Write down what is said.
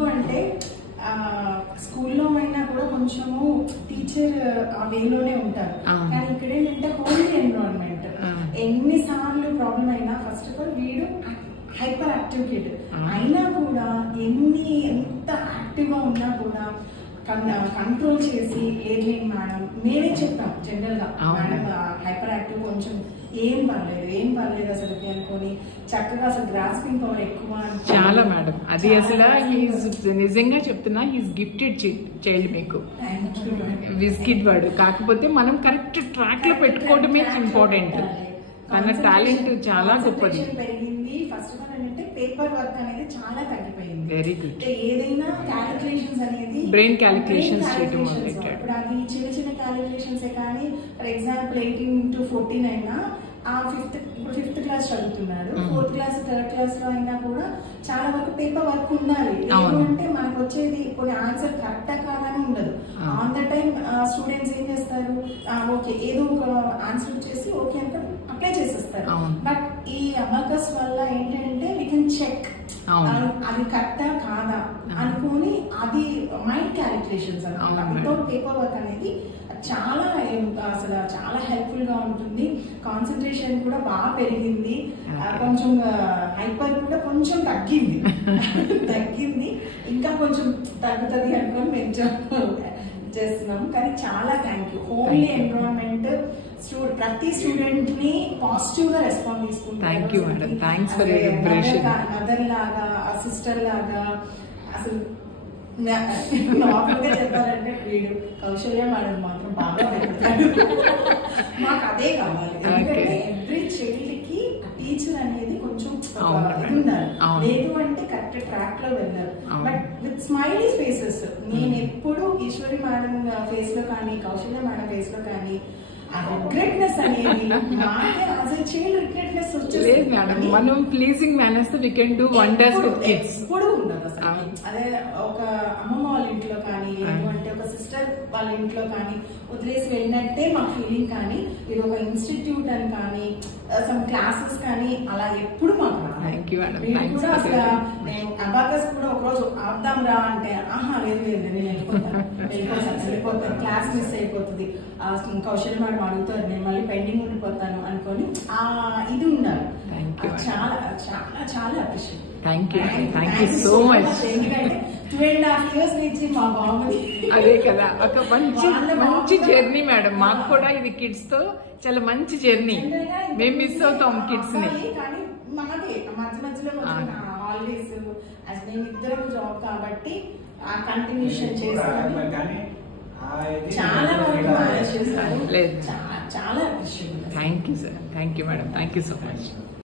ఎందుకు అంటే స్కూల్లో అయినా కూడా కొంచెము టీచర్ ఆ వేలోనే ఉంటారు, కానీ ఇక్కడ ఏంటంటే హోమ్ ఎన్విరాన్మెంట్. ఎన్నిసార్లు ప్రాబ్లం అయినా ఫస్ట్ ఆఫ్ ఆల్ వీడు హైపర్ యాక్టివ్ కిడ్ అయినా కూడా ఎంత యాక్టివ్ గా ఉన్నా కూడా కంట్రోల్ చేసి లేదు మేడం, మేమే చెప్తాం జనరల్ గా మేడం హైపర్ యాక్టివ్ కొంచెం ఏం పర్లేదు అసలు అనుకొని చక్కగా అసలు గ్రాస్పింగ్ పవర్ ఎక్కువ చాలా మేడం. అది అసలు నిజంగా చెప్తున్నా, హీస్ గిఫ్టెడ్ చైల్డ్ మీకు. విస్కిడ్ వాడు కాకపోతే మనం కరెక్ట్ ట్రాక్ లో పెట్టుకోవడమే ఇంపార్టెంట్. తన టాలెంట్ చాలా గొప్పది. పెరిగింది. ఫస్ట్ ఆఫ్ ఆల్ ఏంటంటే పేపర్ వర్క్ అనేది చాలా తగ్గిపోయింది. Very good. ఏదైనా క్యాలిక్యులేషన్స్ అనేది బ్రెయిన్ క్యాలిక్యులేషన్స్ చేయడం మొదలెట్టాడు. ఇప్పుడు అది చిన్న క్యాలిక్యులేషన్స్ కానీ ఫర్ ఎగ్జాంపుల్ 18 into 14 అయినా ఇప్పుడు 5th క్లాస్ చదువుతున్నారు, 4th క్లాస్ 3rd క్లాస్ లో అయినా కూడా చాలా వరకు పేపర్ వర్క్ ఉండాలి. ఎందుకంటే మనకు వచ్చేది కొన్ని ఆన్సర్ కరెక్టా కాదని ఉండదు. ఆన్ ద టైం స్టూడెంట్స్ ఏం చేస్తారు, ఓకే ఏదో ఒక ఆన్సర్ వచ్చేసి ఓకే అంటే అప్లై చేసేస్తారు. బట్ ఈ అబాకస్ వల్ల ఏంటంటే వీ కెన్ చెక్ అది కరెక్టా కాదా అనుకుని, అది మైండ్ క్యాలిక్యులేషన్స్ అన్నమాట. వితౌట్ పేపర్ వర్క్ అనేది చాలా అసలు చాలా హెల్ప్ఫుల్ గా ఉంటుంది. కాన్సన్ట్రేషన్ కూడా బాగా పెరిగింది. కొంచెం హైపర్ కూడా కొంచెం తగ్గింది. ఇంకా కొంచెం తగ్గుతుంది అనుకుని మేము చేస్తున్నాం. కానీ చాలా థ్యాంక్ యూ. హోమ్లీ ఎన్విరాన్మెంట్ ప్రతి స్టూడెంట్ ని పాజిటివ్ గా రెస్పాండ్ తీసుకుంటారు. మదర్ లాగా సిస్టర్ లాగా అసలు నార్మల్ గా చెప్పాలంటే వీడు కౌశల్య మేడం మాత్రం బాగా పెడతాడు. మాకు అదే కావాలి. ఎందుకంటే ఎవ్రీ చైల్డ్ కి టీచర్ అనేది కొంచెం ఇది ఉండాలి. లేదు అంటే కరెక్ట్ ట్రాక్ లో వెళ్ళారు. But with smiley faces. నేను ఎప్పుడు ఈశ్వరి మేడం ఫేస్ లో కానీ కౌశల్య మేడం ఫేస్ లో కానీ రిగ్రెట్నెస్ అనేది మనం pleasing manners we can do wonders with kids. ఎప్పుడు ఉండదు అసలు. అదే ఒక అమ్మమ్మ వాళ్ళ ఇంట్లో కానీ లేదు అంటే ఒక సిస్టర్ వాళ్ళ ఇంట్లో కానీ వదిలేసి వెళ్ళినట్టే మా ఫీలింగ్. కానీ ఇది ఒక ఇన్స్టిట్యూట్ అని కానీ సమ్ క్లాసెస్ కానీ అలా ఎప్పుడు మాకు కూడా అసలు నేను అబాకస్ కూడా ఒకరోజు ఆపుదాం రా అంటే లేదు నేను వెళ్ళిపోతాను క్లాస్ మిస్ అయిపోతుంది, కౌశల్ మేడం అడుగుతారు, నేను మళ్ళీ పెండింగ్ ఉండిపోతాను అనుకొని ఇది ఉండాలి. చాలా చాలా చాలా appreciate. Thank you so much. ఎందుకంటే 2.5 years నుంచి మా బాబుని అదే కదా ఒక మంచి జర్నీ మేడం. మాకు కూడా ఇది కిడ్స్ తో చాలా మంచి జర్నీ. మేము మిస్ అవుతాం కిడ్స్ ని. కానీ మాదే మధ్యలో హాలిడేస్ మేము ఇద్దరం జాబ్ కాబట్టి ఆ కంటిన్యూషన్ చేస్తాను. చాలా వరకు మేనేజ్ చేస్తాను. చాలా appreciate. Thank you sir. Thank you madam. Thank you so much.